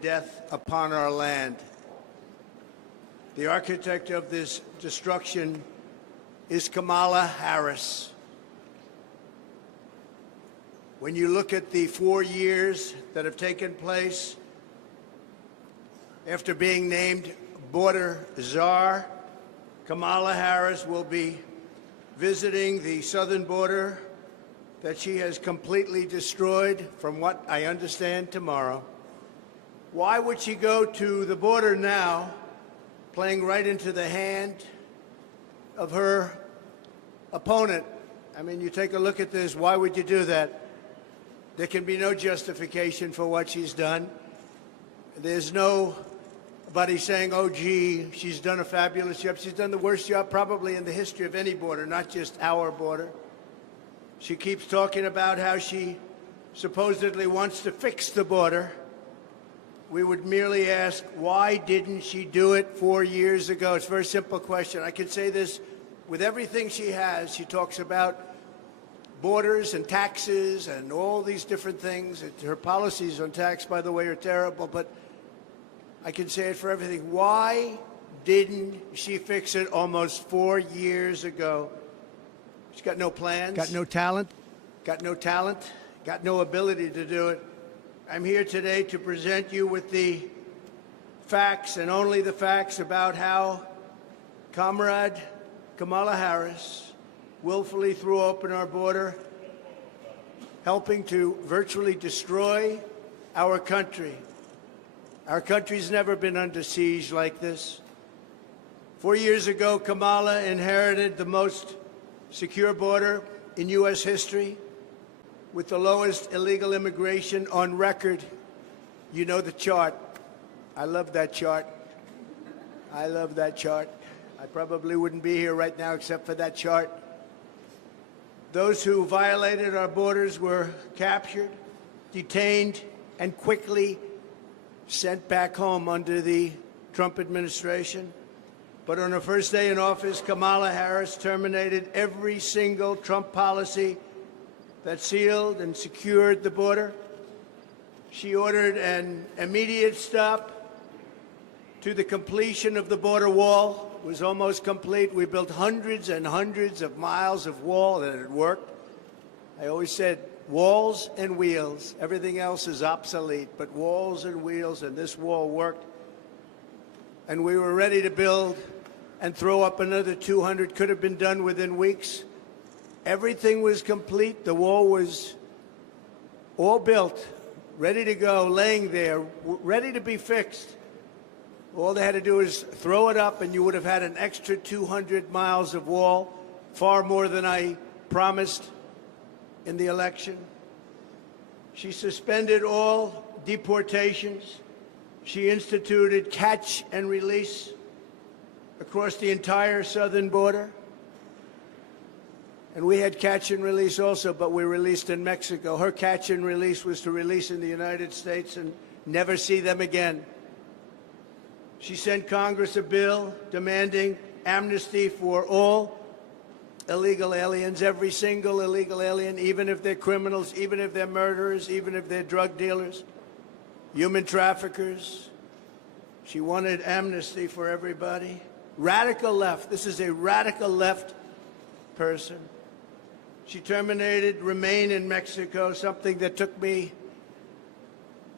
death upon our land. The architect of this destruction is Kamala Harris. When you look at the 4 years that have taken place after being named border czar, Kamala Harris will be visiting the southern border that she has completely destroyed, from what I understand, tomorrow. Why would she go to the border now, playing right into the hand of her opponent? I mean, you take a look at this, why would you do that? There can be no justification for what she's done. There's nobody saying, oh, gee, she's done a fabulous job. She's done the worst job probably in the history of any border, not just our border. She keeps talking about how she supposedly wants to fix the border. We would merely ask, why didn't she do it 4 years ago? It's a very simple question. I can say this with everything she has. She talks about borders and taxes and all these different things. Her policies on tax, by the way, are terrible, but I can say it for everything. Why didn't she fix it almost 4 years ago? She's got no plans. Got no talent. Got no talent. Got no ability to do it. I'm here today to present you with the facts and only the facts about how Comrade Kamala Harris willfully threw open our border, helping to virtually destroy our country. Our country's never been under siege like this. 4 years ago, Kamala inherited the most secure border in U.S. history, with the lowest illegal immigration on record. You know the chart. I love that chart. I love that chart. I probably wouldn't be here right now except for that chart. Those who violated our borders were captured, detained, and quickly sent back home under the Trump administration. But on her first day in office, Kamala Harris terminated every single Trump policy that sealed and secured the border. She ordered an immediate stop to the completion of the border wall. It was almost complete. We built hundreds and hundreds of miles of wall, and it worked. I always said walls and wheels. Everything else is obsolete, but walls and wheels, and this wall worked. And we were ready to build and throw up another 200. Could have been done within weeks. Everything was complete. The wall was all built, ready to go, laying there, ready to be fixed. All they had to do is throw it up, and you would have had an extra 200 miles of wall, far more than I promised in the election. She suspended all deportations. She instituted catch and release across the entire southern border. And we had catch and release also, but we released in Mexico. Her catch and release was to release in the United States and never see them again. She sent Congress a bill demanding amnesty for all illegal aliens, every single illegal alien, even if they're criminals, even if they're murderers, even if they're drug dealers, human traffickers. She wanted amnesty for everybody. Radical left. This is a radical left person. She terminated Remain in Mexico, something that took me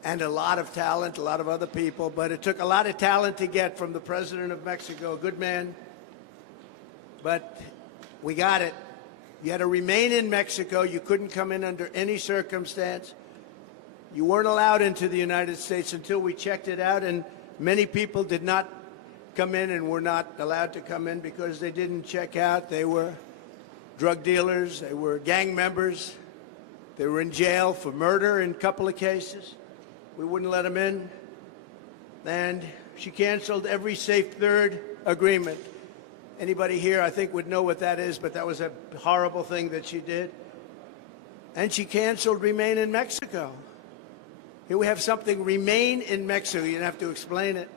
and a lot of talent, a lot of other people, but it took a lot of talent to get from the president of Mexico, a good man. But we got it. You had to remain in Mexico. You couldn't come in under any circumstance. You weren't allowed into the United States until we checked it out, and many people did not come in and were not allowed to come in because they didn't check out. They were drug dealers, they were gang members, they were in jail for murder in a couple of cases. We wouldn't let them in. And she canceled every Safe Third agreement. Anybody here, I think, would know what that is, but that was a horrible thing that she did. And she canceled Remain in Mexico. Here we have something, Remain in Mexico. You don't have to explain it.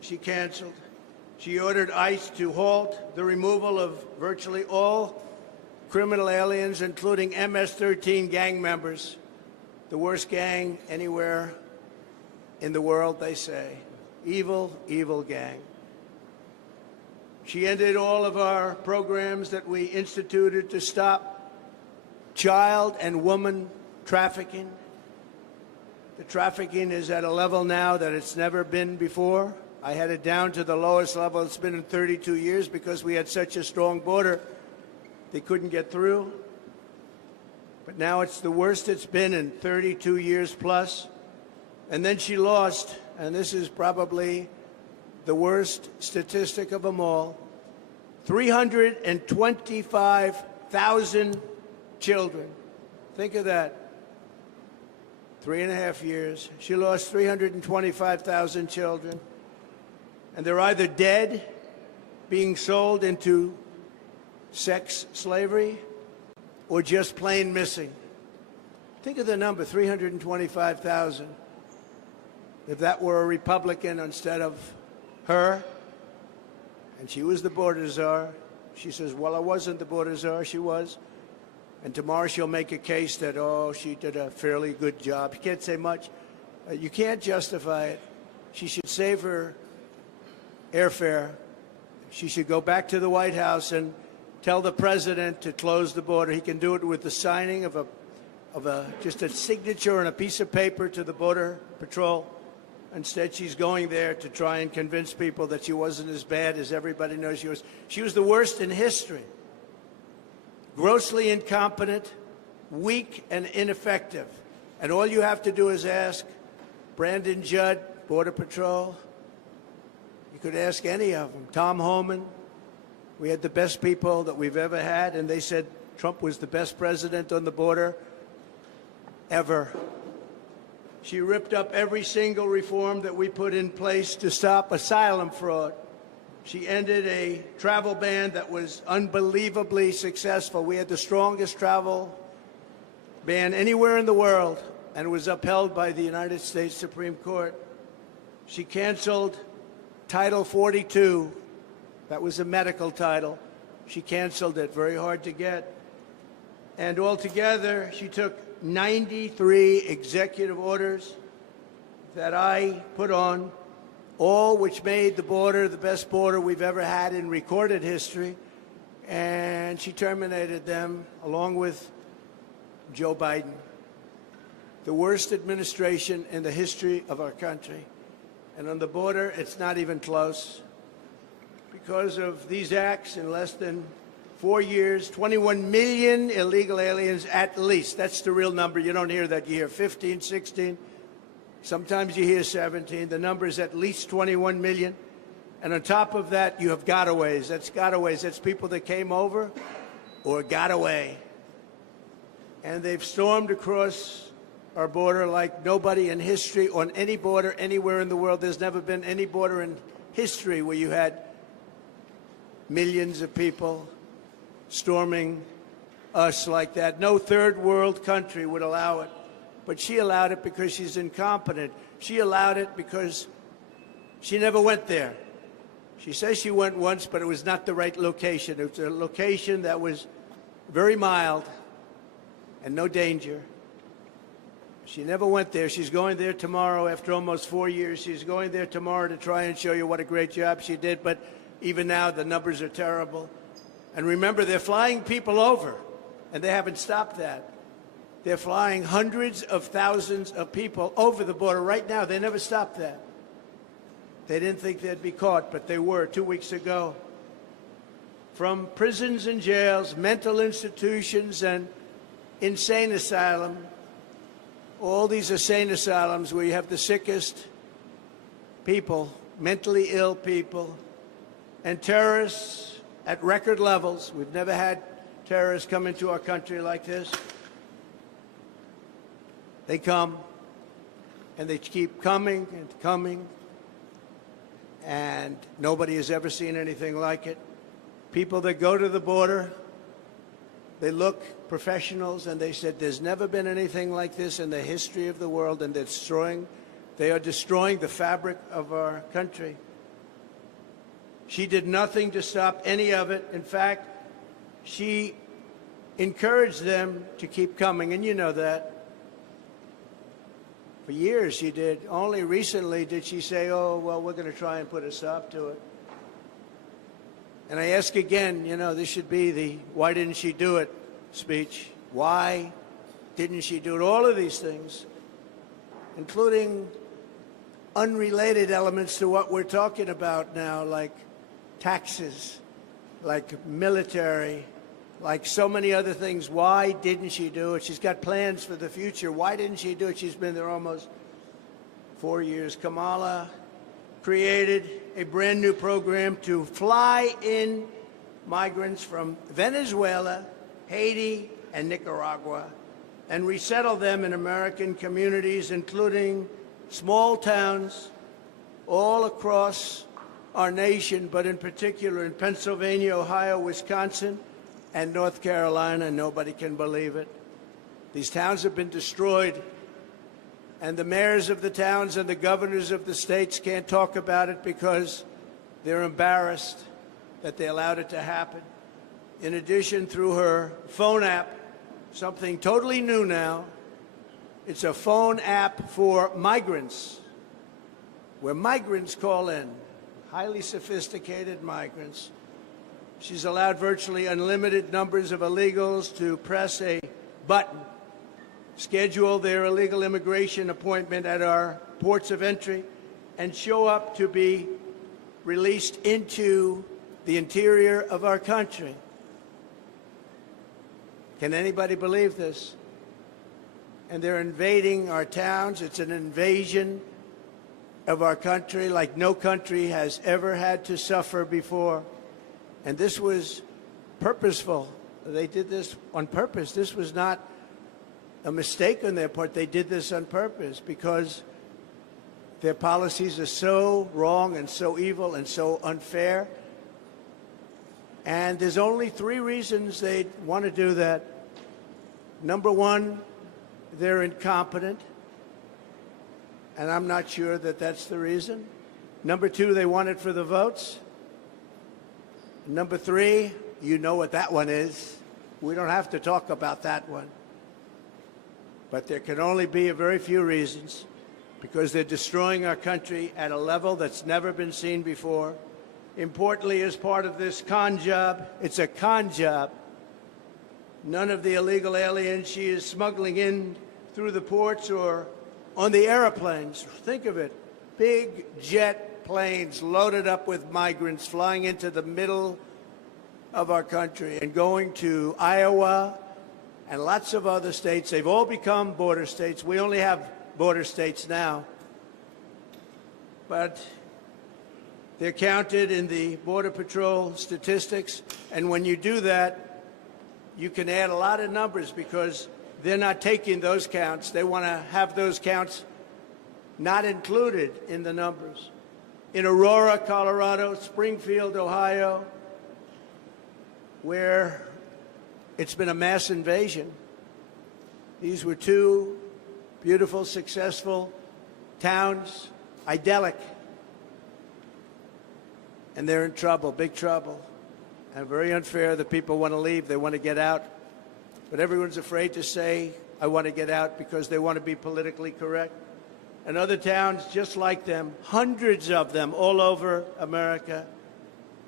She canceled. She ordered ICE to halt the removal of virtually all criminal aliens, including MS-13 gang members, the worst gang anywhere in the world, they say. Evil, evil gang. She ended all of our programs that we instituted to stop child and woman trafficking. The trafficking is at a level now that it's never been before. I had it down to the lowest level it's been in 32 years because we had such a strong border, they couldn't get through. But now it's the worst it's been in 32 years plus. And then she lost, and this is probably the worst statistic of them all, 325,000 children. Think of that. 3.5 years. She lost 325,000 children. And they're either dead, being sold into sex slavery, or just plain missing. Think of the number, 325,000. If that were a Republican instead of her, and she was the border czar, she says, well, I wasn't the border czar, she was. And tomorrow she'll make a case that, oh, she did a fairly good job. You can't say much. You can't justify it. She should save her airfare. She should go back to the White House and tell the president to close the border. He can do it with the signing of just a signature on a piece of paper to the Border Patrol. Instead, she's going there to try and convince people that she wasn't as bad as everybody knows she was. She was the worst in history. Grossly incompetent, weak, and ineffective. And all you have to do is ask Brandon Judd, Border Patrol. You could ask any of them. Tom Homan. We had the best people that we've ever had, and they said Trump was the best president on the border ever. She ripped up every single reform that we put in place to stop asylum fraud. She ended a travel ban that was unbelievably successful. We had the strongest travel ban anywhere in the world, and it was upheld by the United States Supreme Court. She canceled Title 42. That was a medical title. She canceled it, very hard to get. And altogether, she took 93 executive orders that I put on, all which made the border the best border we've ever had in recorded history. And she terminated them along with Joe Biden. The worst administration in the history of our country. And on the border, it's not even close. Because of these acts, in less than 4 years, 21 million illegal aliens at least. That's the real number. You don't hear that. You hear 15, 16. Sometimes you hear 17. The number is at least 21 million. And on top of that, you have gotaways. That's gotaways. That's people that came over or got away. And they've stormed across our border like nobody in history on any border anywhere in the world. There's never been any border in history where you had millions of people storming us like that. No third world country would allow it. But she allowed it because she's incompetent. She allowed it because she never went there. She says she went once, but it was not the right location. It was a location that was very mild and no danger. She never went there. She's going there tomorrow after almost 4 years. She's going there tomorrow to try and show you what a great job she did. But even now, the numbers are terrible. And remember, they're flying people over, and they haven't stopped that. They're flying hundreds of thousands of people over the border right now. They never stopped that. They didn't think they'd be caught, but they were 2 weeks ago. From prisons and jails, mental institutions, and insane asylum, all these insane asylums where you have the sickest people, mentally ill people, and terrorists at record levels. We've never had terrorists come into our country like this. They come, and they keep coming and coming, and nobody has ever seen anything like it. People that go to the border, they look professionals, and they said there's never been anything like this in the history of the world, and they are destroying the fabric of our country. She did nothing to stop any of it. In fact, she encouraged them to keep coming, and you know that. For years she did. Only recently did she say, oh, well, we're going to try and put a stop to it. And I ask again, you know, this should be the why didn't she do it speech. Why didn't she do it? All of these things, including unrelated elements to what we're talking about now, like taxes, like military, like so many other things. Why didn't she do it? She's got plans for the future. Why didn't she do it? She's been there almost 4 years. Kamala created a brand new program to fly in migrants from Venezuela, Haiti, and Nicaragua, and resettle them in American communities, including small towns all across our nation, but in particular in Pennsylvania, Ohio, Wisconsin, and North Carolina. Nobody can believe it. These towns have been destroyed, and the mayors of the towns and the governors of the states can't talk about it because they're embarrassed that they allowed it to happen. In addition, through her phone app, something totally new now, it's a phone app for migrants, where migrants call in, highly sophisticated migrants. She's allowed virtually unlimited numbers of illegals to press a button, schedule their illegal immigration appointment at our ports of entry, and show up to be released into the interior of our country. Can anybody believe this? And they're invading our towns. It's an invasion of our country like no country has ever had to suffer before. And this was purposeful. They did this on purpose. This was not a mistake on their part. They did this on purpose because their policies are so wrong and so evil and so unfair. And there's only 3 reasons they want to do that. Number one, they're incompetent, and I'm not sure that that's the reason. Number 2, they want it for the votes. Number 3, you know what that one is. We don't have to talk about that one. But there can only be a very few reasons, because they're destroying our country at a level that's never been seen before. Importantly, as part of this con job, it's a con job. None of the illegal aliens she is smuggling in through the ports or on the airplanes. Think of it. Big jet planes loaded up with migrants flying into the middle of our country and going to Iowa and lots of other states. They've all become border states. We only have border states now. But they're counted in the Border Patrol statistics. And when you do that, you can add a lot of numbers because they're not taking those counts. They want to have those counts not included in the numbers. In Aurora, Colorado, Springfield, Ohio, where it's been a mass invasion, these were 2 beautiful, successful towns, idyllic, and they're in trouble, big trouble. And very unfair that people want to leave. They want to get out. But everyone's afraid to say, I want to get out, because they want to be politically correct. And other towns just like them, hundreds of them all over America.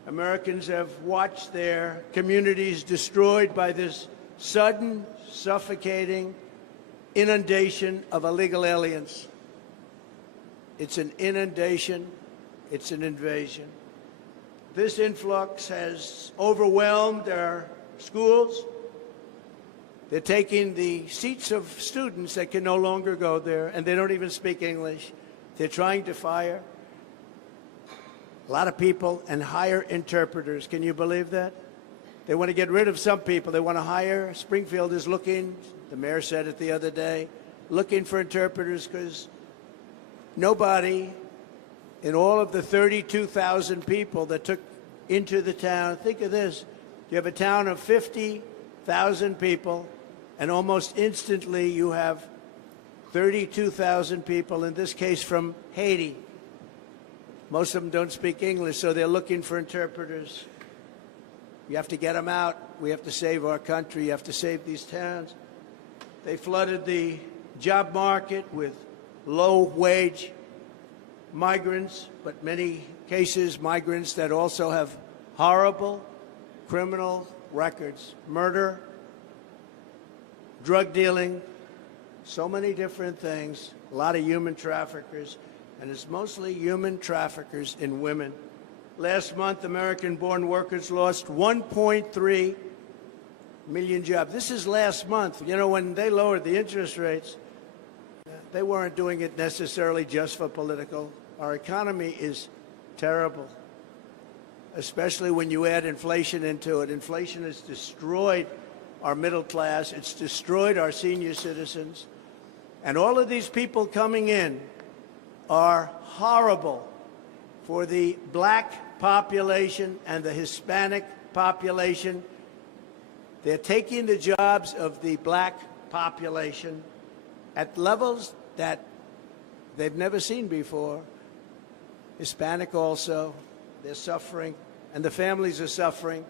Americans have watched their communities destroyed by this sudden, suffocating inundation of illegal aliens. It's an inundation. It's an invasion. This influx has overwhelmed our schools. They're taking the seats of students that can no longer go there, and they don't even speak English. They're trying to fire a lot of people and hire interpreters. Can you believe that? They want to get rid of some people. They want to hire. Springfield is looking, the mayor said it the other day, looking for interpreters because nobody in all of the 32,000 people that took into the town, think of this, you have a town of 50,000 people, and almost instantly you have 32,000 people, in this case from Haiti. Most of them don't speak English, so they're looking for interpreters. You have to get them out. We have to save our country. You have to save these towns. They flooded the job market with low-wage migrants, but many cases migrants that also have horrible criminal records, murder, drug dealing, so many different things, a lot of human traffickers, and it's mostly human traffickers in women. Last month, American-born workers lost 1.3 million jobs. This is last month. You know, when they lowered the interest rates, they weren't doing it necessarily just for political. Our economy is terrible, especially when you add inflation into it. Inflation has destroyed our middle class. It's destroyed our senior citizens. And all of these people coming in are horrible for the black population and the Hispanic population. They're taking the jobs of the black population at levels that they've never seen before. Hispanic also, they're suffering, and the families are suffering.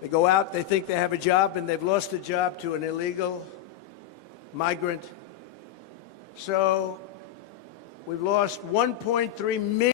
They go out, they think they have a job, and they've lost a job to an illegal migrant. So we've lost 1.3 million.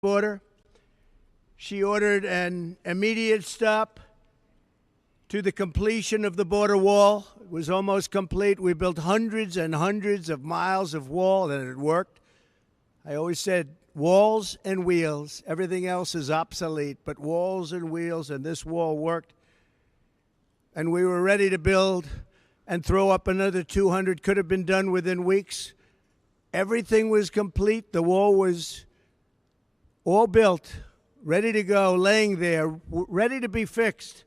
Border. She ordered an immediate stop to the completion of the border wall. It was almost complete. We built hundreds and hundreds of miles of wall, and it worked. I always said walls and wheels. Everything else is obsolete, but walls and wheels, and this wall worked. And we were ready to build and throw up another 200. Could have been done within weeks. Everything was complete. The wall was all built, ready to go, laying there, ready to be fixed.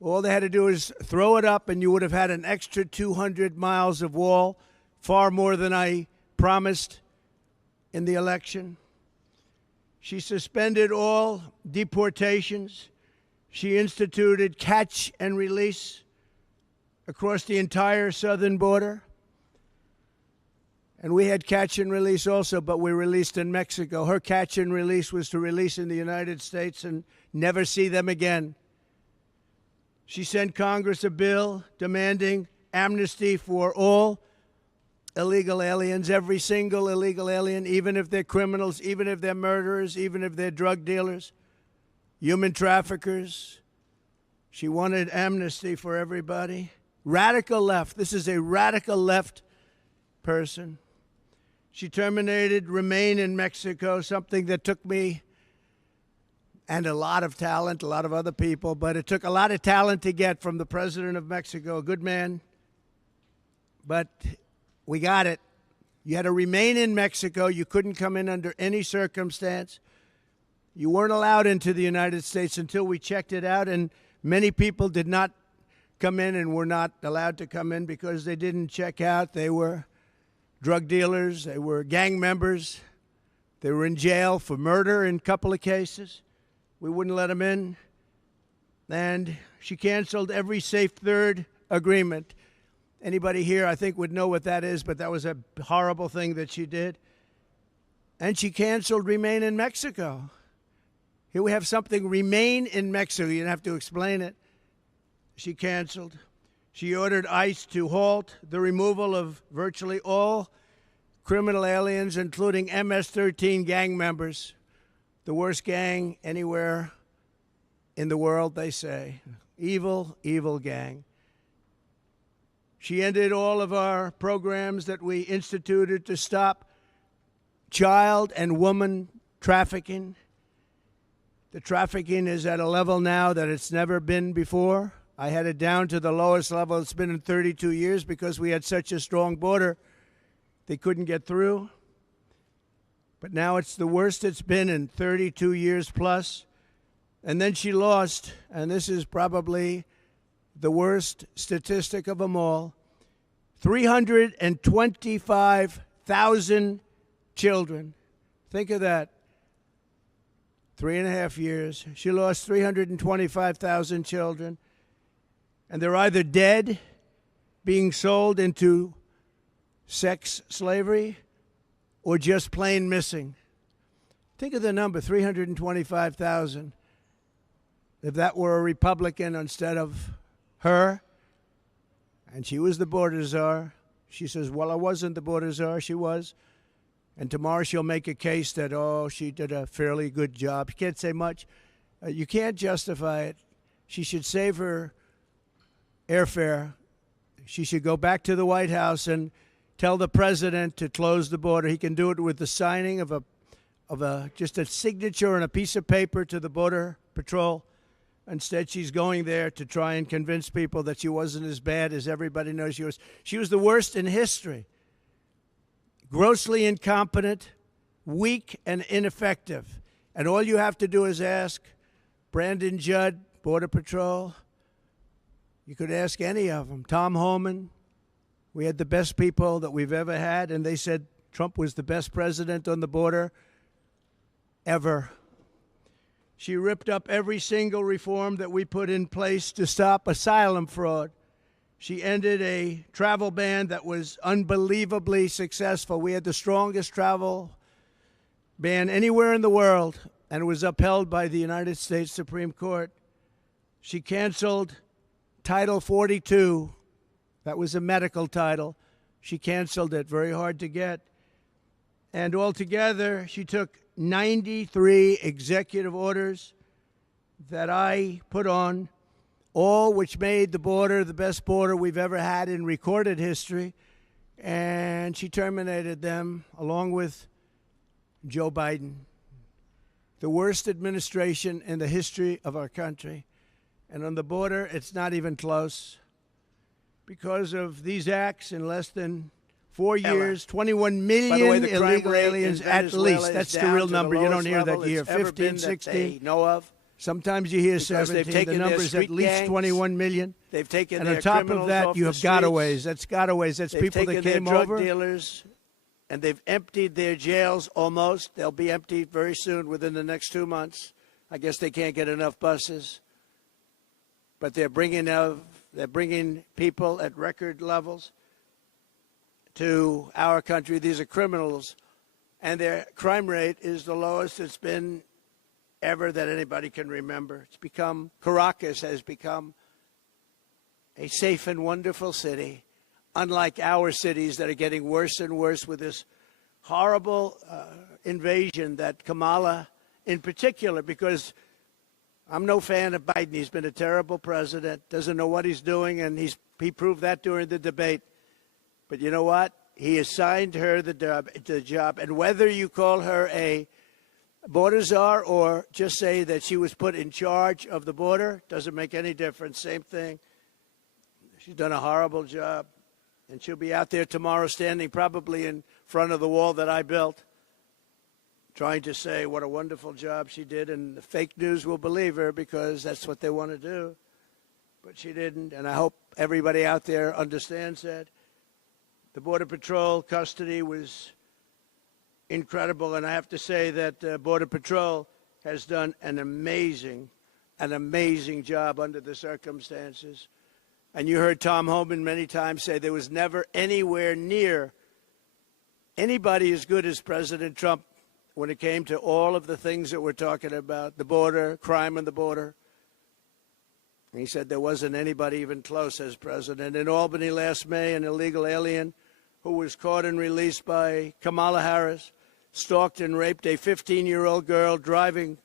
All they had to do is throw it up, and you would have had an extra 200 miles of wall, far more than I promised in the election. She suspended all deportations. She instituted catch and release across the entire southern border. And we had catch and release also, but we released in Mexico. Her catch and release was to release in the United States and never see them again. She sent Congress a bill demanding amnesty for all illegal aliens, every single illegal alien, even if they're criminals, even if they're murderers, even if they're drug dealers, human traffickers. She wanted amnesty for everybody. Radical left. This is a radical left person. She terminated Remain in Mexico, something that took me and a lot of talent, a lot of other people, but it took a lot of talent to get from the president of Mexico, a good man. But we got it. You had to remain in Mexico. You couldn't come in under any circumstance. You weren't allowed into the United States until we checked it out, and many people did not come in and were not allowed to come in because they didn't check out. They were drug dealers, they were gang members, they were in jail for murder in a couple of cases. We wouldn't let them in. And she canceled every Safe Third agreement. Anybody here, I think, would know what that is, but that was a horrible thing that she did. And she canceled Remain in Mexico. Here we have something, Remain in Mexico. You don't have to explain it. She canceled. She ordered ICE to halt the removal of virtually all criminal aliens, including MS-13 gang members, the worst gang anywhere in the world, they say. Evil, evil gang. She ended all of our programs that we instituted to stop child and woman trafficking. The trafficking is at a level now that it's never been before. I had it down to the lowest level it's been in 32 years because we had such a strong border. They couldn't get through. But now it's the worst it's been in 32 years plus. And then she lost, and this is probably the worst statistic of them all, 325 1,000 children. Think of that. 3.5 years. She lost 325,000 children. And they're either dead, being sold into sex slavery, or just plain missing. Think of the number, 325,000. If that were a Republican instead of her, and she was the border czar, she says, well, I wasn't the border czar, she was. And tomorrow she'll make a case that, oh, she did a fairly good job. You can't say much. You can't justify it. She should save her airfare. She should go back to the White House and tell the president to close the border. He can do it with the signing of just a signature on a piece of paper to the Border Patrol. Instead, she's going there to try and convince people that she wasn't as bad as everybody knows she was. She was the worst in history. Grossly incompetent, weak, and ineffective. And all you have to do is ask Brandon Judd, Border Patrol. You could ask any of them. Tom Homan. We had the best people that we've ever had, and they said Trump was the best president on the border ever. She ripped up every single reform that we put in place to stop asylum fraud. She ended a travel ban that was unbelievably successful. We had the strongest travel ban anywhere in the world, and it was upheld by the United States Supreme Court. She canceled Title 42. That was a medical title. She canceled it, very hard to get. And altogether, she took 93 executive orders that I put on, all which made the border the best border we've ever had in recorded history. And she terminated them along with Joe Biden, the worst administration in the history of our country. And on the border, it's not even close. Because of these acts, in less than 4 years, 21 million illegal aliens at least. That's the real number. You don't hear that year. 15, 16. Know of. Sometimes you hear 17. The number's at least 21 million. They've taken and on top of that, you have gotaways. That's gotaways. That's people that came over. They've taken their drug dealers, and they've emptied their jails almost. They'll be emptied very soon, within the next 2 months. I guess they can't get enough buses. But they're bringing people at record levels to our country. These are criminals, and their crime rate is the lowest it's been ever that anybody can remember. Caracas has become a safe and wonderful city, unlike our cities that are getting worse and worse with this horrible invasion that Kamala in particular, because I'm no fan of Biden. He's been a terrible president, doesn't know what he's doing, and he proved that during the debate. But you know what? He assigned her the job, and whether you call her a border czar or just say that she was put in charge of the border, doesn't make any difference. Same thing. She's done a horrible job, and she'll be out there tomorrow standing probably in front of the wall that I built, trying to say what a wonderful job she did, and the fake news will believe her because that's what they want to do. But she didn't, and I hope everybody out there understands that. The Border Patrol custody was incredible, and I have to say that Border Patrol has done an amazing job under the circumstances. And you heard Tom Homan many times say there was never anywhere near anybody as good as President Trump when it came to all of the things that we're talking about, the border, crime on the border. He said there wasn't anybody even close as president. In Albany last May, an illegal alien who was caught and released by Kamala Harris stalked and raped a 15-year-old girl, driving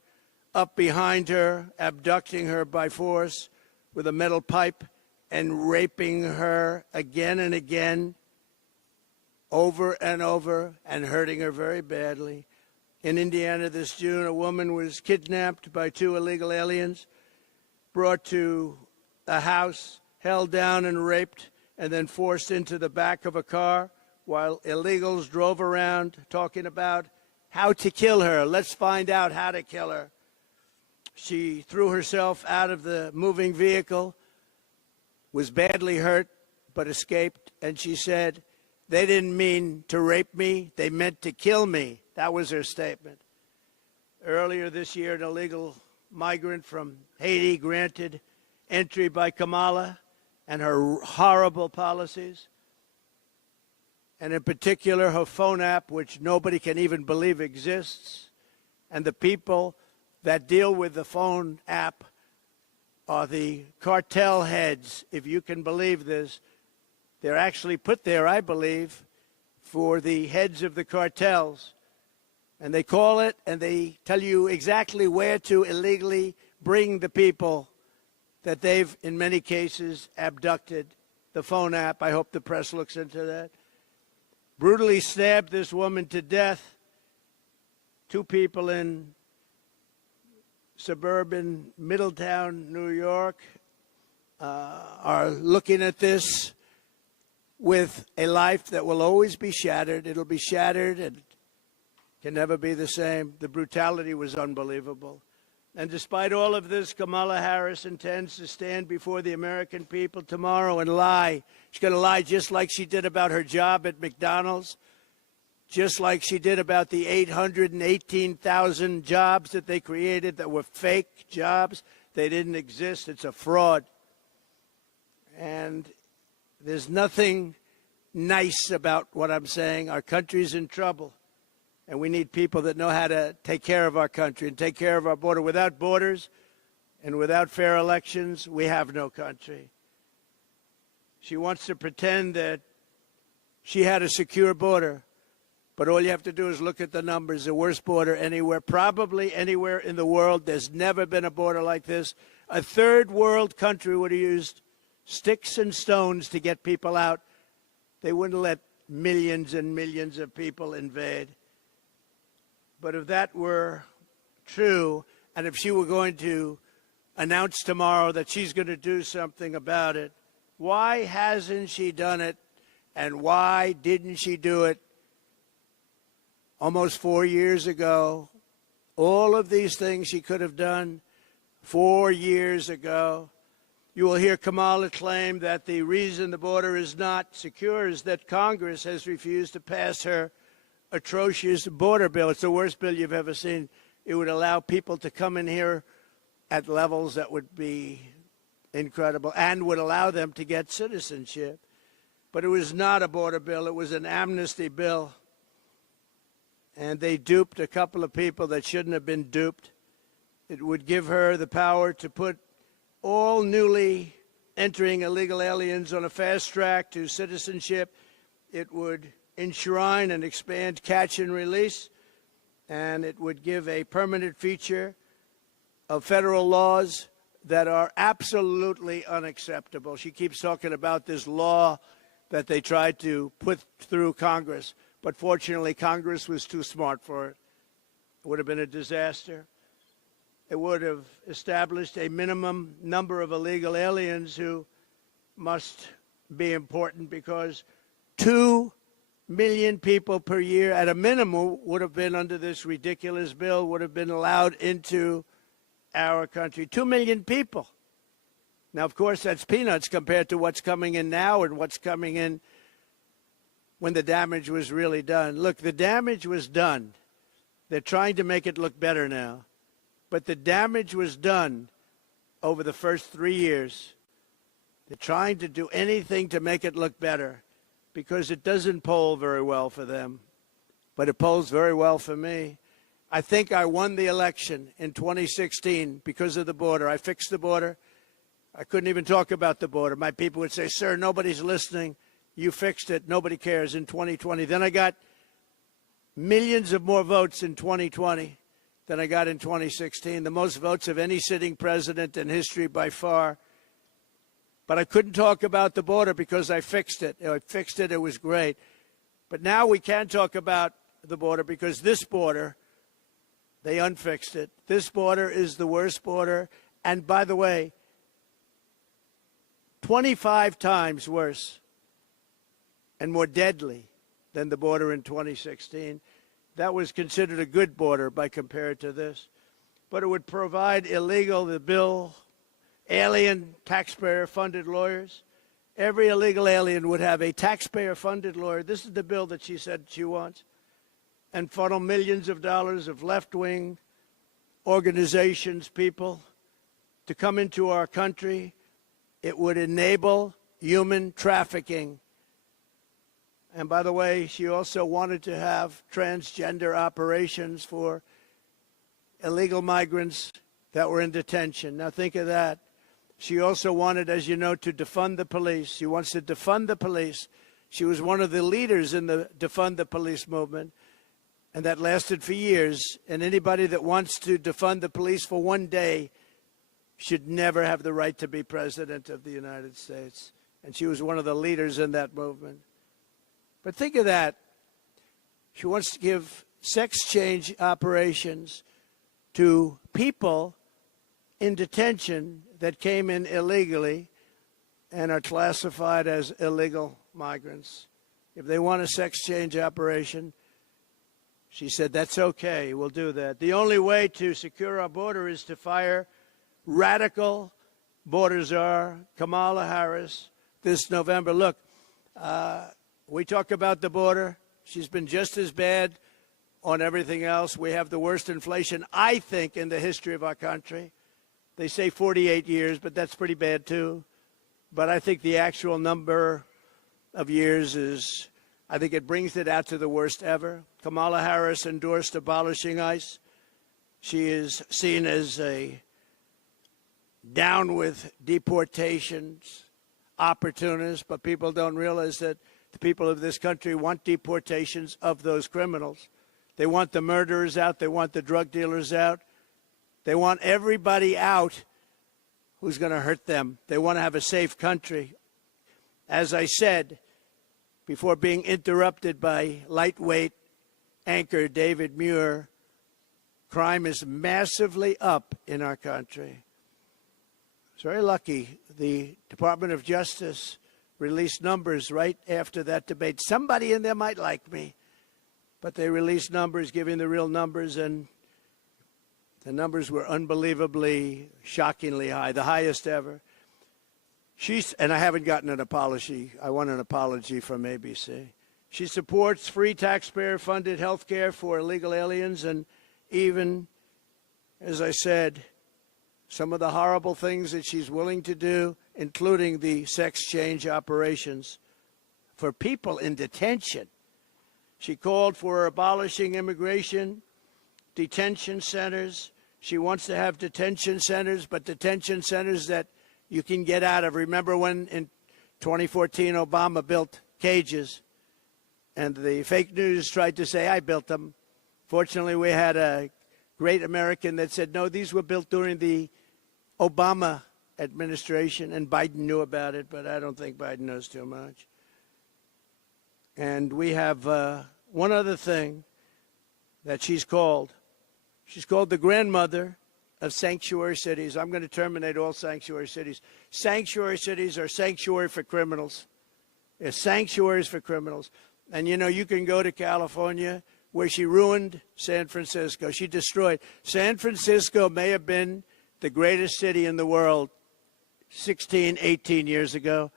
up behind her, abducting her by force with a metal pipe, and raping her again and again, over and over, and hurting her very badly. In Indiana this June, a woman was kidnapped by 2 illegal aliens, brought to a house, held down and raped, and then forced into the back of a car while illegals drove around talking about how to kill her. Let's find out how to kill her. She threw herself out of the moving vehicle, was badly hurt, but escaped, and she said, They didn't mean to rape me. They meant to kill me. That was her statement. Earlier this year, an illegal migrant from Haiti granted entry by Kamala and her horrible policies, and in particular her phone app, which nobody can even believe exists. And the people that deal with the phone app are the cartel heads, if you can believe this. They're actually put there, I believe, for the heads of the cartels. And they call it and they tell you exactly where to illegally bring the people that they've, in many cases, abducted. The phone app, I hope the press looks into that. Brutally stabbed this woman to death. 2 people in suburban Middletown, New York, are looking at this with a life that will always be shattered. It'll be shattered and can never be the same. The brutality was unbelievable. And despite all of this, Kamala Harris intends to stand before the American people tomorrow and lie. She's going to lie just like she did about her job at McDonald's, just like she did about the 818,000 jobs that they created that were fake jobs. They didn't exist. It's a fraud. And there's nothing nice about what I'm saying. Our country's in trouble. And we need people that know how to take care of our country and take care of our border. Without borders and without fair elections, we have no country. She wants to pretend that she had a secure border. But all you have to do is look at the numbers. The worst border anywhere, probably anywhere in the world. There's never been a border like this. A third world country would have used sticks and stones to get people out. They wouldn't let millions and millions of people invade. But if that were true, and if she were going to announce tomorrow that she's going to do something about it, why hasn't she done it? And why didn't she do it almost 4 years ago? All of these things she could have done 4 years ago. You will hear Kamala claim that the reason the border is not secure is that Congress has refused to pass her atrocious border bill. It's the worst bill you've ever seen. It would allow people to come in here at levels that would be incredible and would allow them to get citizenship. But it was not a border bill. It was an amnesty bill. And they duped a couple of people that shouldn't have been duped. It would give her the power to put all newly entering illegal aliens on a fast track to citizenship. It would enshrine and expand catch and release, and it would give a permanent feature of federal laws that are absolutely unacceptable. She keeps talking about this law that they tried to put through Congress, but fortunately Congress was too smart for it. It would have been a disaster. It would have established a minimum number of illegal aliens who must be important, because 2 million people per year at a minimum would have been, under this ridiculous bill, would have been allowed into our country. 2 million people. Now, of course, that's peanuts compared to what's coming in now and what's coming in when the damage was really done. Look, the damage was done. They're trying to make it look better now. But the damage was done over the first 3 years. They're trying to do anything to make it look better, because it doesn't poll very well for them, but it polls very well for me. I think I won the election in 2016 because of the border. I fixed the border. I couldn't even talk about the border. My people would say, "Sir, nobody's listening. You fixed it. Nobody cares." In 2020. Then I got millions of more votes in 2020 than I got in 2016, the most votes of any sitting president in history by far. But I couldn't talk about the border because I fixed it. I fixed it. It was great. But now we can talk about the border because this border, they unfixed it. This border is the worst border. And by the way, 25 times worse and more deadly than the border in 2016. That was considered a good border by compared to this. But it would provide illegal, the bill, alien taxpayer-funded lawyers. every illegal alien would have a taxpayer-funded lawyer. This is the bill that she said she wants. And funnel millions of dollars of left-wing organizations, people, to come into our country. It would enable human trafficking. And by the way, she also wanted to have transgender operations for illegal migrants that were in detention. Now think of that. She also wanted, as you know, to defund the police. She wants to defund the police. She was one of the leaders in the defund the police movement. And that lasted for years. And anybody that wants to defund the police for one day should never have the right to be president of the United States. And she was one of the leaders in that movement. But think of that. She wants to give sex change operations to people in detention that came in illegally and are classified as illegal migrants. If they want a sex change operation, she said, that's okay, we'll do that. The only way to secure our border is to fire radical border czar Kamala Harris this November. Look, we talk about the border. She's been just as bad on everything else. We have the worst inflation, I think, in the history of our country. They say 48 years, but that's pretty bad, too. But I think the actual number of years is, I think it brings it out to the worst ever. Kamala Harris endorsed abolishing ICE. She is seen as a down with deportations, opportunist, but people don't realize that the people of this country want deportations of those criminals. They want the murderers out. They want the drug dealers out. They want everybody out who's going to hurt them. They want to have a safe country. As I said, before being interrupted by lightweight anchor David Muir, crime is massively up in our country. It's very lucky the Department of Justice released numbers right after that debate. Somebody in there might like me, but they released numbers, giving the real numbers, and the numbers were unbelievably, shockingly high, the highest ever. And I haven't gotten an apology. I want an apology from ABC. She supports free taxpayer-funded health care for illegal aliens, and even, as I said, some of the horrible things that she's willing to do, including the sex change operations for people in detention. She called for abolishing immigration detention centers. She wants to have detention centers, but detention centers that you can get out of. Remember when in 2014 Obama built cages and the fake news tried to say I built them? Fortunately, we had a great American that said, no, these were built during the Obama administration, and Biden knew about it, but I don't think Biden knows too much. And we have one other thing that she's called. She's called the grandmother of sanctuary cities. I'm going to terminate all sanctuary cities. Sanctuary cities are sanctuary for criminals. They're sanctuaries for criminals. And, you know, you can go to California where she ruined San Francisco. She destroyed. San Francisco may have been the greatest city in the world 16, 18 years ago,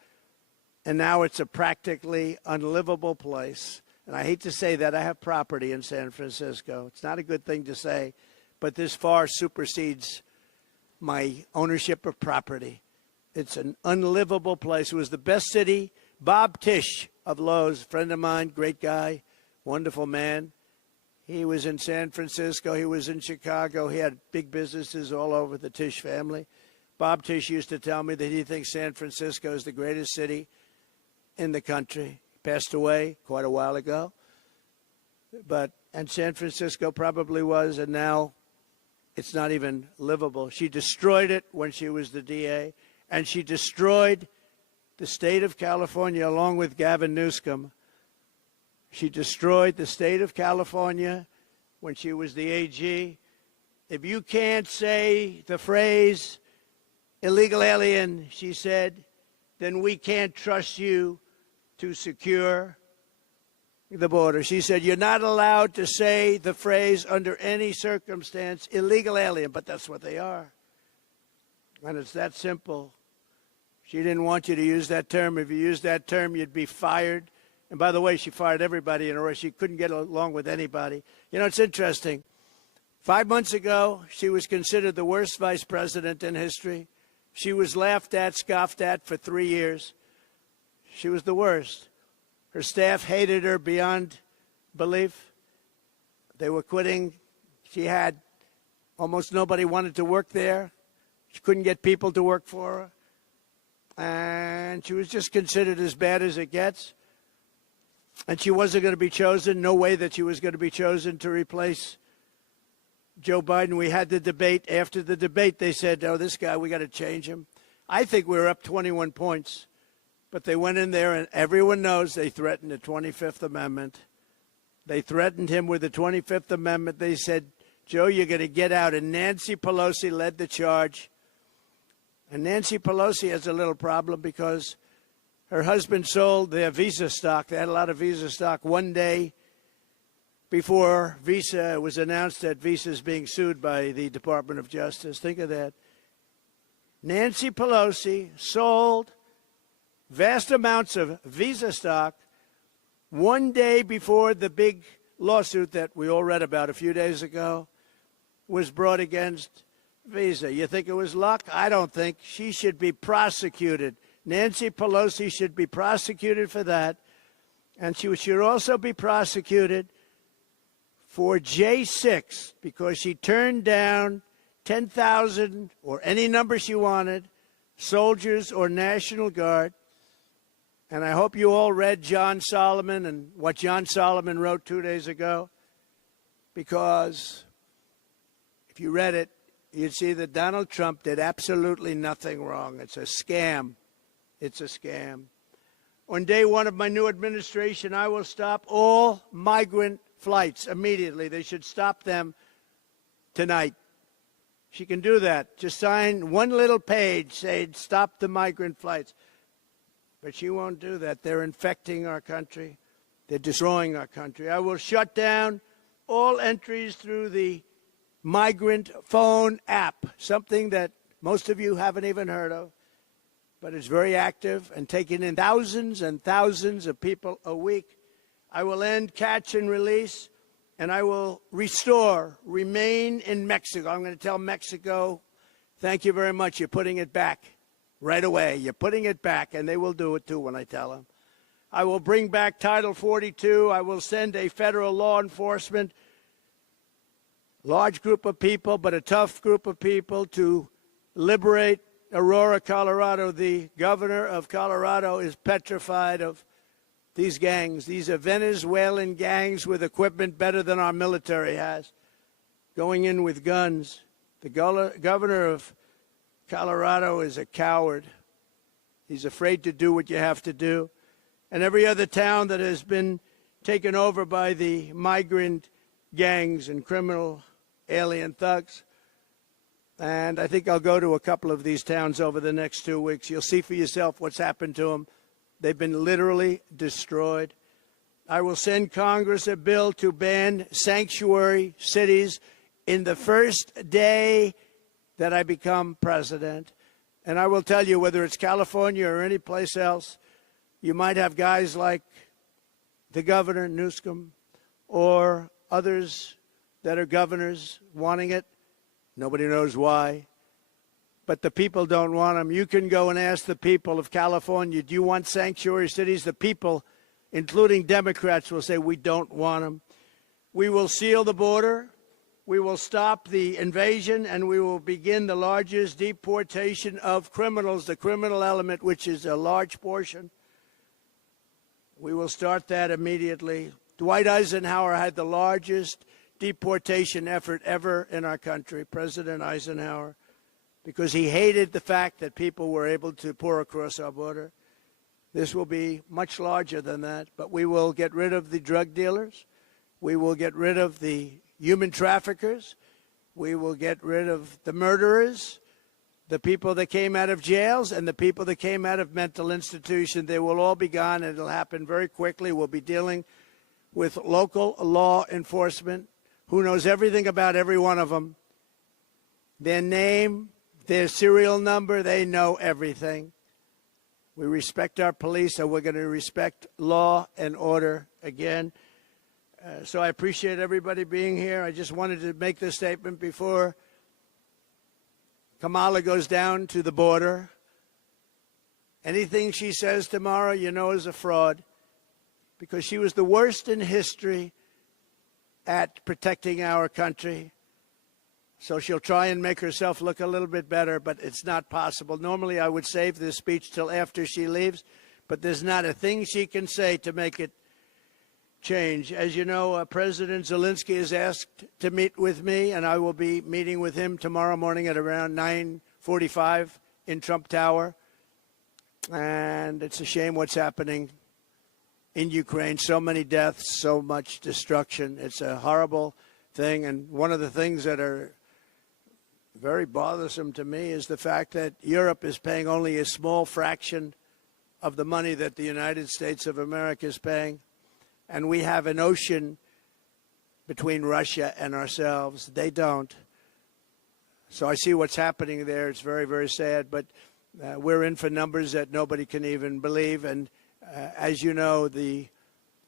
and now it's a practically unlivable place. And I hate to say that. I have property in San Francisco. It's not a good thing to say, but this far supersedes my ownership of property. It's an unlivable place. It was the best city. Bob Tisch of Lowe's, friend of mine, great guy, wonderful man. He was in San Francisco. He was in Chicago. He had big businesses all over, the Tisch family. Bob Tisch used to tell me that he thinks San Francisco is the greatest city in the country. He passed away quite a while ago. And San Francisco probably was, and now it's not even livable. She destroyed it when she was the DA, and she destroyed the state of California along with Gavin Newsom. She destroyed the state of California when she was the AG. If you can't say the phrase illegal alien, she said, then we can't trust you to secure the border. She said, you're not allowed to say the phrase under any circumstance, illegal alien, but that's what they are. And it's that simple. She didn't want you to use that term. If you used that term, you'd be fired. And by the way, she fired everybody in a row. She couldn't get along with anybody. You know, it's interesting. 5 months ago, she was considered the worst vice president in history. She was laughed at, scoffed at for 3 years. She was the worst. Her staff hated her beyond belief. They were quitting. She had almost nobody wanted to work there. She couldn't get people to work for her. And she was just considered as bad as it gets. And she wasn't going to be chosen. No way that she was going to be chosen to replace Joe Biden. We had the debate. After the debate, they said, oh, this guy, we got to change him. I think we were up 21 points. But they went in there, and everyone knows they threatened the 25th Amendment. They threatened him with the 25th Amendment. They said, Joe, you're going to get out. And Nancy Pelosi led the charge. And Nancy Pelosi has a little problem because her husband sold their Visa stock. They had a lot of Visa stock one day before Visa was announced that Visa is being sued by the Department of Justice. Think of that. Nancy Pelosi sold vast amounts of Visa stock one day before the big lawsuit that we all read about a few days ago was brought against Visa. You think it was luck? I don't think. She should be prosecuted. Nancy Pelosi should be prosecuted for that. And she should also be prosecuted for J6 because she turned down 10,000 or any number she wanted, soldiers or National Guard. And I hope you all read John Solomon and what John Solomon wrote 2 days ago, because if you read it, you'd see that Donald Trump did absolutely nothing wrong. It's a scam. It's a scam. On day one of my new administration, I will stop all migrant flights immediately. They should stop them tonight. She can do that. Just sign one little page saying stop the migrant flights. But she won't do that. They're infecting our country. They're destroying our country. I will shut down all entries through the migrant phone app, something that most of you haven't even heard of, but it's very active and taking in thousands and thousands of people a week. I will end catch and release, and I will remain in Mexico. I'm going to tell Mexico, thank you very much. You're putting it back right away. You're putting it back, and they will do it too when I tell them. I will bring back Title 42. I will send a federal law enforcement large group of people, but a tough group of people to liberate Aurora, Colorado. The governor of Colorado is petrified of these gangs. These are Venezuelan gangs with equipment better than our military has, going in with guns. The governor of Colorado is a coward. He's afraid to do what you have to do. And every other town that has been taken over by the migrant gangs and criminal alien thugs. And I think I'll go to a couple of these towns over the next 2 weeks. You'll see for yourself what's happened to them. They've been literally destroyed. I will send Congress a bill to ban sanctuary cities in the first day that I become president. And I will tell you, whether it's California or any place else, you might have guys like the governor, Newsom, or others that are governors wanting it. Nobody knows why. But the people don't want them. You can go and ask the people of California, do you want sanctuary cities? The people, including Democrats, will say, we don't want them. We will seal the border. We will stop the invasion, and we will begin the largest deportation of criminals, the criminal element, which is a large portion. We will start that immediately. Dwight Eisenhower had the largest deportation effort ever in our country, President Eisenhower, because he hated the fact that people were able to pour across our border. This will be much larger than that, but we will get rid of the drug dealers. We will get rid of the human traffickers. We will get rid of the murderers, the people that came out of jails, and the people that came out of mental institutions. They will all be gone, and it'll happen very quickly. We'll be dealing with local law enforcement who knows everything about every one of them. Their name, their serial number, they know everything. We respect our police, and we're going to respect law and order again. So I appreciate everybody being here. I just wanted to make this statement before Kamala goes down to the border. Anything she says tomorrow, you know, is a fraud, because she was the worst in history at protecting our country. So she'll try and make herself look a little bit better, but it's not possible. Normally, I would save this speech till after she leaves, but there's not a thing she can say to make it change. As you know, President Zelensky is asked to meet with me, and I will be meeting with him tomorrow morning at around 9:45 in Trump Tower. And it's a shame what's happening in Ukraine. So many deaths, so much destruction. It's a horrible thing. And one of the things that are very bothersome to me is the fact that Europe is paying only a small fraction of the money that the United States of America is paying. And we have an ocean between Russia and ourselves. They don't. So I see what's happening there. It's very, very sad. But we're in for numbers that nobody can even believe. And as you know, the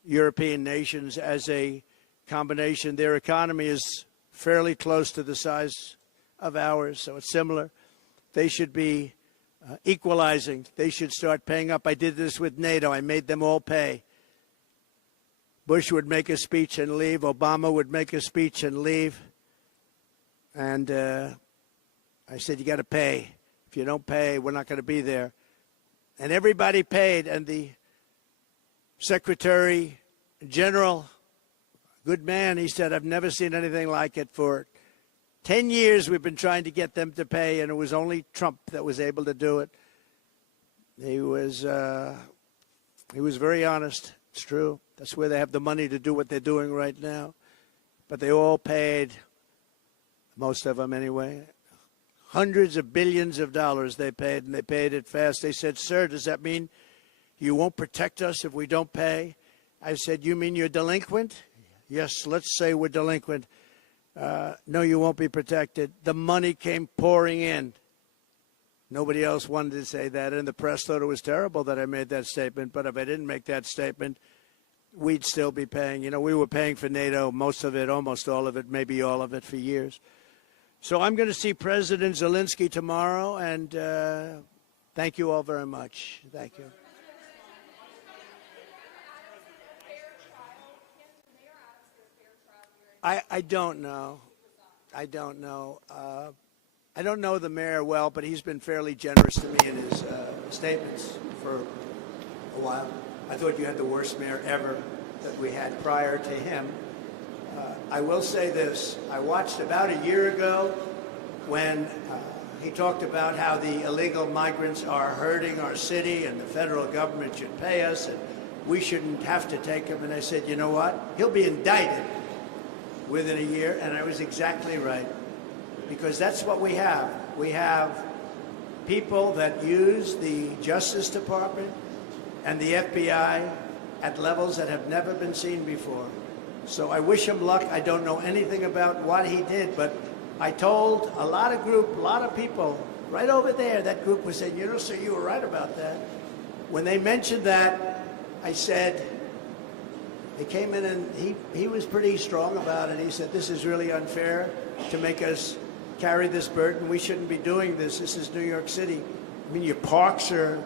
European nations, as a combination, their economy is fairly close to the size of ours, so it's similar. They should be equalizing. They should start paying up. I did this with NATO. I made them all pay. Bush would make a speech and leave. Obama would make a speech and leave. And I said, you got to pay. If you don't pay, we're not going to be there. And everybody paid. And the Secretary General, good man, he said, I've never seen anything like it. For 10 years we've been trying to get them to pay, and it was only Trump that was able to do it. He was very honest. It's true. That's where they have the money to do what they're doing right now. But they all paid, most of them anyway, hundreds of billions of dollars they paid, and they paid it fast. They said, sir, does that mean you won't protect us if we don't pay? I said, you mean you're delinquent? Yes, let's say we're delinquent. No, you won't be protected. The money came pouring in. Nobody else wanted to say that, and the press thought it was terrible that I made that statement. But if I didn't make that statement, we'd still be paying. You know, we were paying for NATO, most of it, almost all of it, maybe all of it for years. So I'm going to see President Zelensky tomorrow, and thank you all very much. Thank you. I don't know. I don't know. I don't know the mayor well, but he's been fairly generous to me in his statements for a while. I thought you had the worst mayor ever that we had prior to him. I will say this. I watched about a year ago when he talked about how the illegal migrants are hurting our city and the federal government should pay us and we shouldn't have to take them. And I said, you know what? He'll be indicted within a year. And I was exactly right, because that's what we have. We have people that use the Justice Department and the FBI at levels that have never been seen before. So I wish him luck. I don't know anything about what he did, but I told a lot of people right over there, that group was saying, you know, sir, you were right about that. When they mentioned that, I said, they came in and he was pretty strong about it. He said, this is really unfair to make us carry this burden. We shouldn't be doing this. This is New York City. I mean, your parks are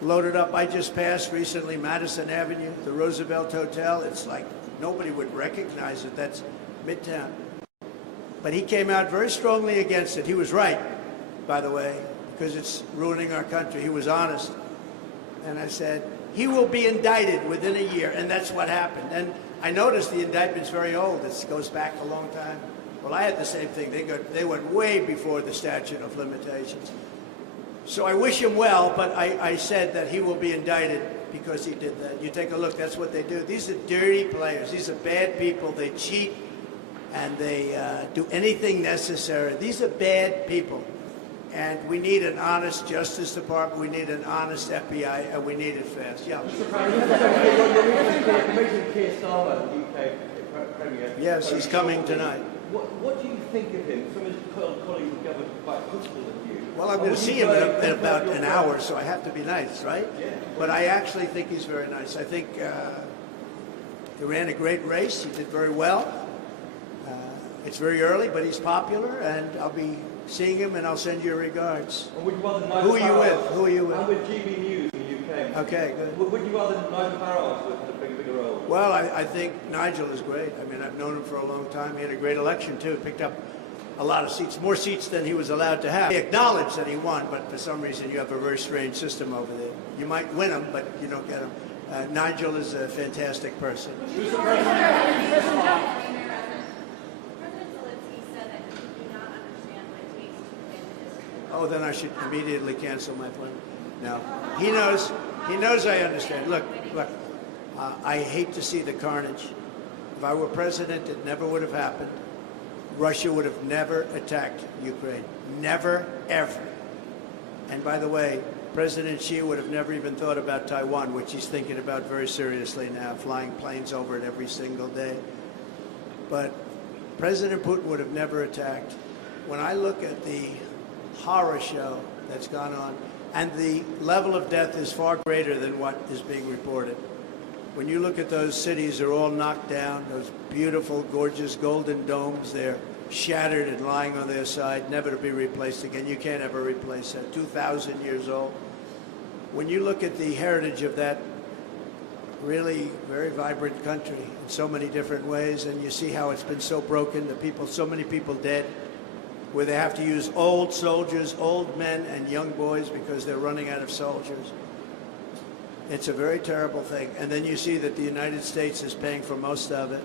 loaded up. I just passed recently Madison Avenue, the Roosevelt Hotel. It's like nobody would recognize it. That's Midtown. But he came out very strongly against it. He was right, by the way, because it's ruining our country. He was honest. And I said, he will be indicted within a year, and that's what happened. And I noticed the indictment's very old. It goes back a long time. Well, I had the same thing. They went way before the statute of limitations. So I wish him well, but I said that he will be indicted because he did that. You take a look, that's what they do. These are dirty players. These are bad people. They cheat, and they do anything necessary. These are bad people. And we need an honest Justice Department, we need an honest FBI, and we need it fast. Yeah. Mr. President, Keir Starmer, UK Premier. Yes, he's coming tonight. What do you think of him? Some of his colleagues have gathered quite hopeful of you. Well, I'm going to see him in about an hour, so I have to be nice, right? Yeah. But I actually think he's very nice. I think he ran a great race. He did very well. It's very early, but he's popular, and I'll be seeing him, and I'll send you regards. And would you rather Nigel Who are you with? Farage- Who are you with? I'm with GB News in the UK. Okay, good. Would you rather Nigel Farage with a bigger role? Well, I think Nigel is great. I mean, I've known him for a long time. He had a great election, too. Picked up a lot of seats, more seats than he was allowed to have. He acknowledged that he won, but for some reason you have a very strange system over there. You might win him, but you don't get him. Nigel is a fantastic person. President Zelensky said that he do not understand what it takes to win this. Oh, then I should immediately cancel my plane. No, he knows. He knows I understand. Look. I hate to see the carnage. If I were president, it never would have happened. Russia would have never attacked Ukraine. Never, ever. And by the way, President Xi would have never even thought about Taiwan, which he's thinking about very seriously now, flying planes over it every single day. But President Putin would have never attacked. When I look at the horror show that's gone on, and the level of death is far greater than what is being reported. When you look at those cities, they're all knocked down, those beautiful, gorgeous golden domes, they're shattered and lying on their side, never to be replaced again. You can't ever replace that. 2,000 years old. When you look at the heritage of that really very vibrant country in so many different ways, and you see how it's been so broken, the people, so many people dead, where they have to use old soldiers, old men and young boys because they're running out of soldiers. It's a very terrible thing. And then you see that the United States is paying for most of it,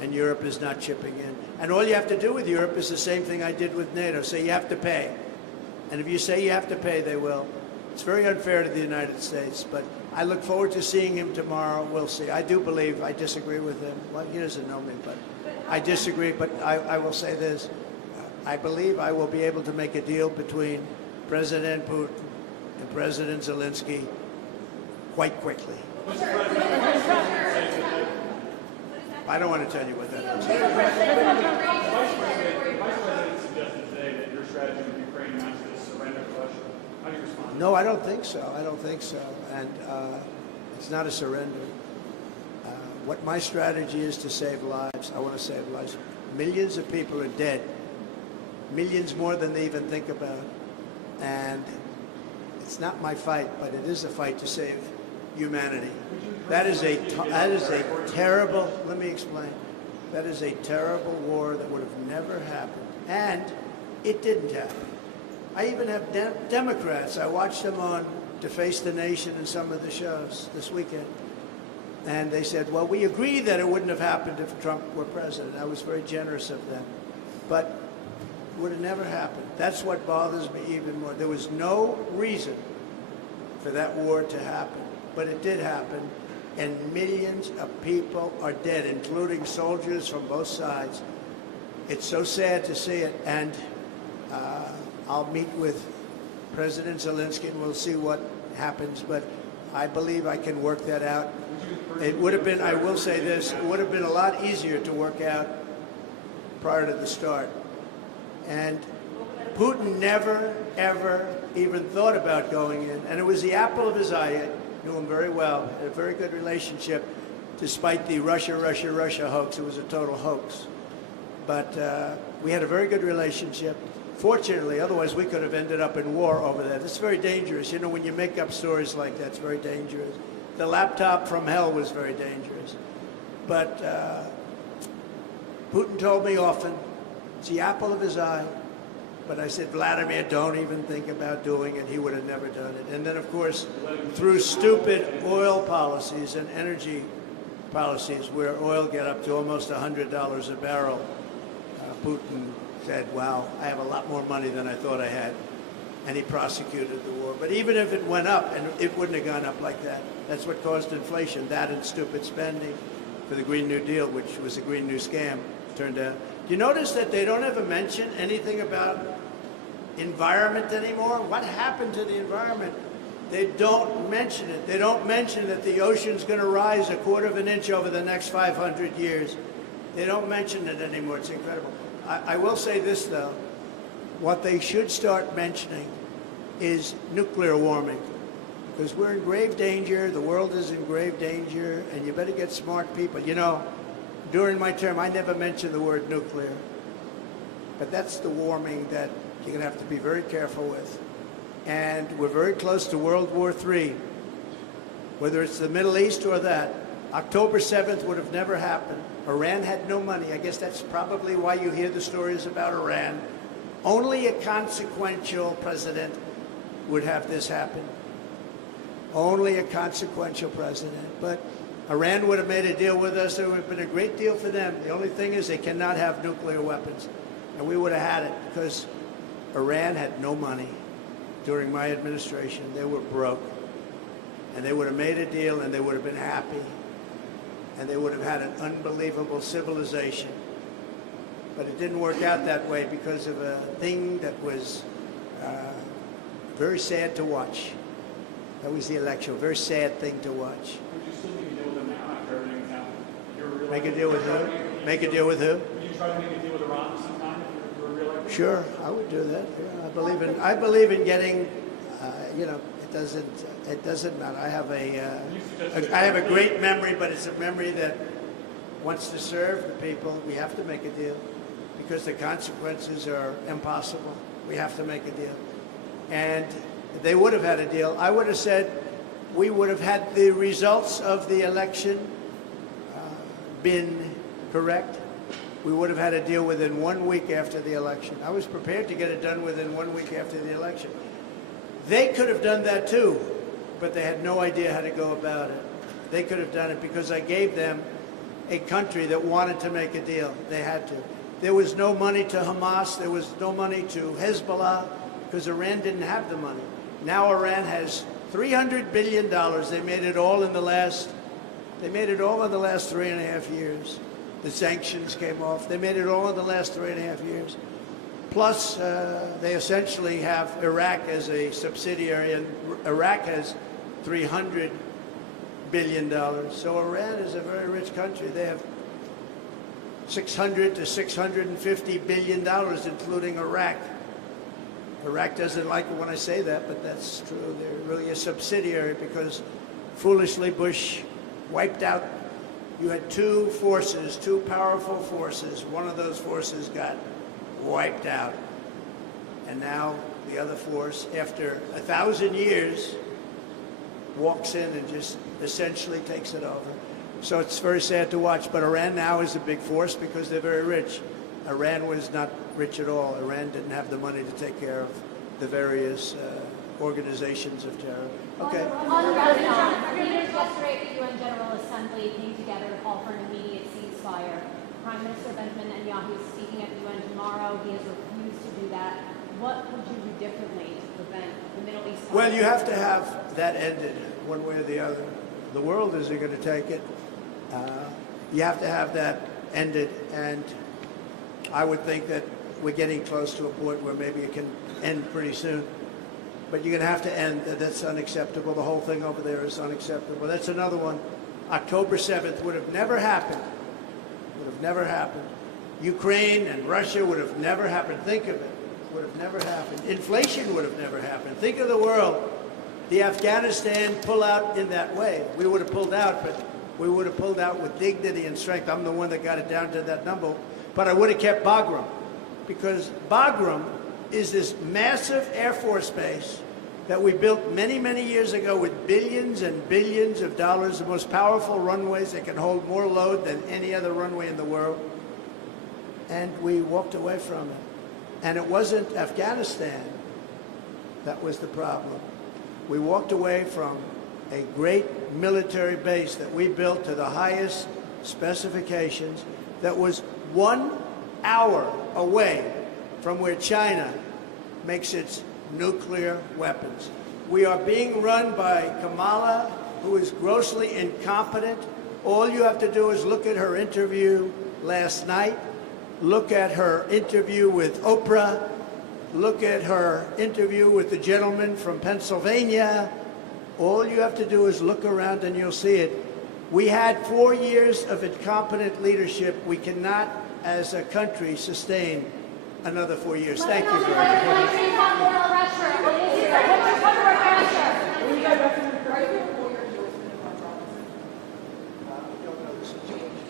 and Europe is not chipping in. And all you have to do with Europe is the same thing I did with NATO. Say you have to pay. And if you say you have to pay, they will. It's very unfair to the United States, but I look forward to seeing him tomorrow. We'll see. I do believe, I disagree with him. Well, he doesn't know me, but I disagree. But I will say this. I believe I will be able to make a deal between President Putin and President Zelensky quite quickly. I don't want to tell you what that is. Vice President suggested today that your strategy with Ukraine matches the surrender of Russia. How do you respond? No, I don't think so. I don't think so. And it's not a surrender. What my strategy is to save lives. I want to save lives. Millions of people are dead. Millions more than they even think about. And it's not my fight, but it is a fight to save humanity. That is a terrible, let me explain. That is a terrible war that would have never happened. And it didn't happen. I even have Democrats. I watched them on Deface the Nation and some of the shows this weekend. And they said, well, we agree that it wouldn't have happened if Trump were president. I was very generous of them. But it would have never happened. That's what bothers me even more. There was no reason for that war to happen. But it did happen. And millions of people are dead, including soldiers from both sides. It's so sad to see it. And I'll meet with President Zelensky and we'll see what happens. But I believe I can work that out. It would have been, I will say this, it would have been a lot easier to work out prior to the start. And Putin never, ever even thought about going in. And it was the apple of his eye. I knew him very well, had a very good relationship, despite the Russia hoax. It was a total hoax. But we had a very good relationship. Fortunately, otherwise we could have ended up in war over that. It's very dangerous. You know, when you make up stories like that, it's very dangerous. The laptop from hell was very dangerous. But Putin told me often, it's the apple of his eye. But I said, Vladimir, don't even think about doing it. He would have never done it. And then, of course, through stupid oil policies and energy policies where oil got up to almost $100 a barrel, Putin said, wow, I have a lot more money than I thought I had. And he prosecuted the war. But even if it went up, and it wouldn't have gone up like that, that's what caused inflation, that and stupid spending for the Green New Deal, which was a Green New Scam, turned out. You notice that they don't ever mention anything about environment anymore? What happened to the environment? They don't mention it. They don't mention that the ocean's going to rise 1/4 of an inch over the next 500 years. They don't mention it anymore. It's incredible. I will say this, though. What they should start mentioning is nuclear warming, because we're in grave danger, the world is in grave danger, and you better get smart people. You know, during my term, I never mentioned the word nuclear, but that's the warming that you're going to have to be very careful with. And we're very close to World War III, whether it's the Middle East or that. October 7th would have never happened. Iran had no money. I guess that's probably why you hear the stories about Iran. Only a consequential president would have this happen. Only a consequential president. But Iran would have made a deal with us. It would have been a great deal for them. The only thing is they cannot have nuclear weapons. And we would have had it because Iran had no money during my administration. They were broke. And they would have made a deal and they would have been happy. And they would have had an unbelievable civilization. But it didn't work out that way because of a thing that was very sad to watch. That was the election, a very sad thing to watch. Would you still make a deal with them now after everything's happened? Make a deal with who? Make a deal with who? Would you try to make a deal with Iran sometime if you were reelected? Sure, I would do that. Yeah, I believe in getting, you know, it doesn't matter. I have a great memory, but it's a memory that wants to serve the people. We have to make a deal because the consequences are impossible. We have to make a deal. And they would have had a deal. I would have said we would have had the results of the election been correct. We would have had a deal within 1 week after the election. I was prepared to get it done within 1 week after the election. They could have done that too, but they had no idea how to go about it. They could have done it because I gave them a country that wanted to make a deal. They had to. There was no money to Hamas. There was no money to Hezbollah because Iran didn't have the money. Now Iran has $300 billion. They made it all in the last 3.5 years. The sanctions came off. They made it all in the last 3.5 years. Plus, they essentially have Iraq as a subsidiary, and Iraq has $300 billion. So Iran is a very rich country. They have $600 to $650 billion, including Iraq. Iraq doesn't like it when I say that, but that's true. They're really a subsidiary because foolishly Bush wiped out. You had two forces, two powerful forces. One of those forces got wiped out. And now the other force, after 1,000 years, walks in and just essentially takes it over. So it's very sad to watch. But Iran now is a big force because they're very rich. Iran was not rich at all. Iran didn't have the money to take care of the various organizations of terror. Okay. On Lebanon, leaders yesterday at the UN General Assembly came together to call for an immediate ceasefire. Prime Minister Benjamin Netanyahu is speaking at the UN tomorrow. He has refused to do that. What would you do differently to prevent the Middle East? Well, you have to have that ended one way or the other. The world isn't going to take it. You have to have that ended, and I would think that we're getting close to a point where maybe it can end pretty soon. But you're going to have to end. That's unacceptable. The whole thing over there is unacceptable. That's another one. October 7th would have never happened. Would have never happened. Ukraine and Russia would have never happened. Think of it. Would have never happened. Inflation would have never happened. Think of the world. The Afghanistan pullout in that way. We would have pulled out, but we would have pulled out with dignity and strength. I'm the one that got it down to that number. But I would have kept Bagram, because Bagram is this massive Air Force base that we built many, many years ago with billions and billions of dollars, the most powerful runways that can hold more load than any other runway in the world. And we walked away from it. And it wasn't Afghanistan that was the problem. We walked away from a great military base that we built to the highest specifications that was 1 hour away from where China makes its nuclear weapons. We are being run by Kamala, who is grossly incompetent. All you have to do is look at her interview last night, look at her interview with Oprah, look at her interview with the gentleman from Pennsylvania. All you have to do is look around and you'll see it. We had 4 years of incompetent leadership. We cannot as a country, sustain another 4 years. Let Thank me you know very whether much. the country's on moral pressure. What's your cover of pressure? Do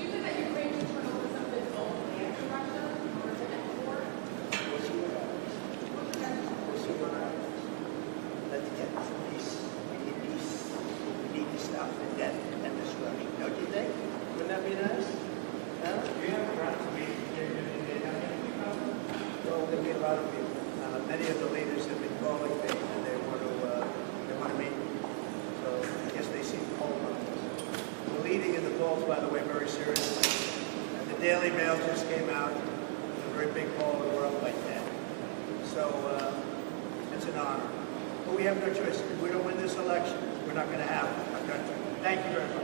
you think that Ukraine should turn over some of its own land to Russia in order to export? Let's get peace. We need peace. We need to stop the death and destruction. Don't you think? Wouldn't that be nice? Huh? Do you have friends to be in India? Well, there'll be a lot of people. Many of the leaders have been calling me, and they want to meet me. So I guess they see the poll numbers. We're leading in the polls, by the way, very seriously. And the Daily Mail just came out with a very big poll, and we're up like that. So it's an honor. But we have no choice. If we don't win this election, we're not going to have a country. Thank you very much.